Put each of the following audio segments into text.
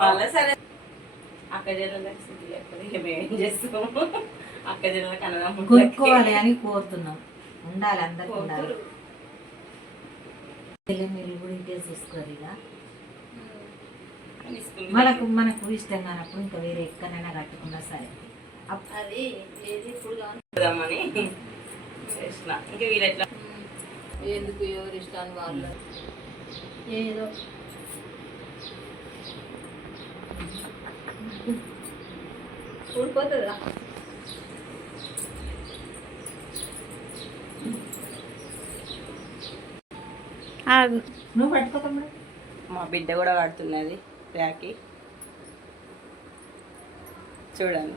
మళ్ళా సరే అక్క జనాలకు సిటీ లేకపోతే మేమేం చేస్తాము. అక్క జనాలకు అన్నదమ్ములు కొనుక్కోవాలి అని కోరుతున్నాం. ఉండాలి, అందరికి ఉండాలి. మీరు కూడా ఇంకే చూసుకోరు ఇక మనకు మనకు ఇష్టం కానప్పుడు ఇంకా వేరే ఎక్కడైనా కట్టుకున్నా సరే అది ఏది ఇప్పుడు కాని ఇంకా వీళ్ళు ఎట్లా ఎందుకు ఎవరి ఇష్టాన్ని వాళ్ళు ఏదో ఊడిపోతుందా. నువ్వు పట్టుకోకుండా మా బిడ్డ కూడా కడుతున్నది రాఖీ చూడండి.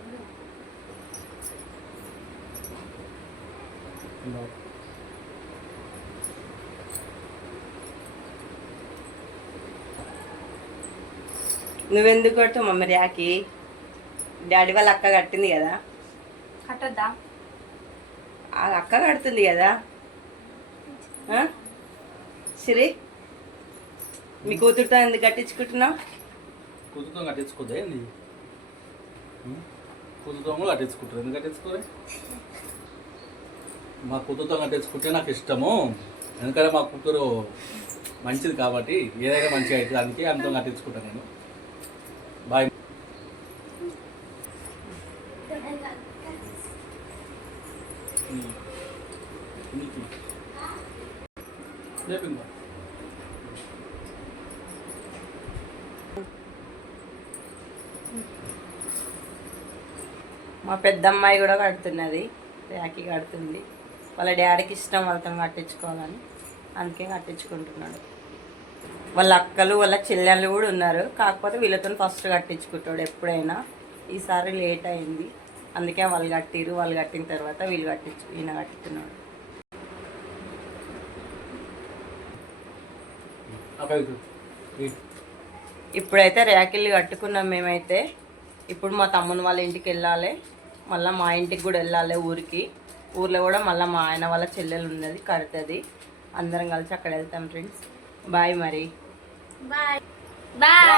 నువ్వెందుకు కడతావు మమ్మీ రాఖీ? డాడీ వాళ్ళ అక్క కట్టింది కదా. కట్టద్దా? ఆ అక్క కడుతుంది కదా. సిరి మీ కూతురుతో ఎందుకు కట్టించుకుంటున్నావు? కూతురుతో కట్టించుకోదే, కూతురుతో కూడా కట్టించుకుంటారు. ఎందుకు కట్టించుకోరే? మా కూతురుతో కట్టించుకుంటే నాకు ఇష్టము. ఎందుకంటే మా కూతురు మంచిది కాబట్టి ఏదైనా మంచిగా అవుతుంది. అందుకే అంతా కట్టించుకుంటాను నేను. బాయ్. మా పెద్దమ్మాయి కూడా కడుతున్నది, రాఖీ కడుతుంది. వాళ్ళ డాడీకి ఇష్టం వాళ్ళతో కట్టించుకోవాలని, అందుకే కట్టించుకుంటున్నాడు. వాళ్ళ అక్కలు వాళ్ళ చెల్లెళ్ళు కూడా ఉన్నారు, కాకపోతే వీళ్ళతో ఫస్ట్ కట్టించుకుంటాడు ఎప్పుడైనా. ఈసారి లేట్ అయింది, అందుకే వాళ్ళు కట్టిరు. వాళ్ళు కట్టిన తర్వాత వీళ్ళు ఈయన కట్టుతున్నాడు. ఇప్పుడైతే ర్యాకిళ్ళు కట్టుకున్నాం మేమైతే. ఇప్పుడు మా తమ్ముని వాళ్ళ ఇంటికి వెళ్ళాలి, మళ్ళీ మా ఇంటికి కూడా వెళ్ళాలి ఊరికి. ఊర్లో కూడా మళ్ళీ మా ఆయన వాళ్ళ చెల్లెలు ఉన్నది, కడుతుంది. అందరం కలిసి అక్కడ వెళ్తాం ఫ్రెండ్స్. బాయ్ మరి. Bye bye.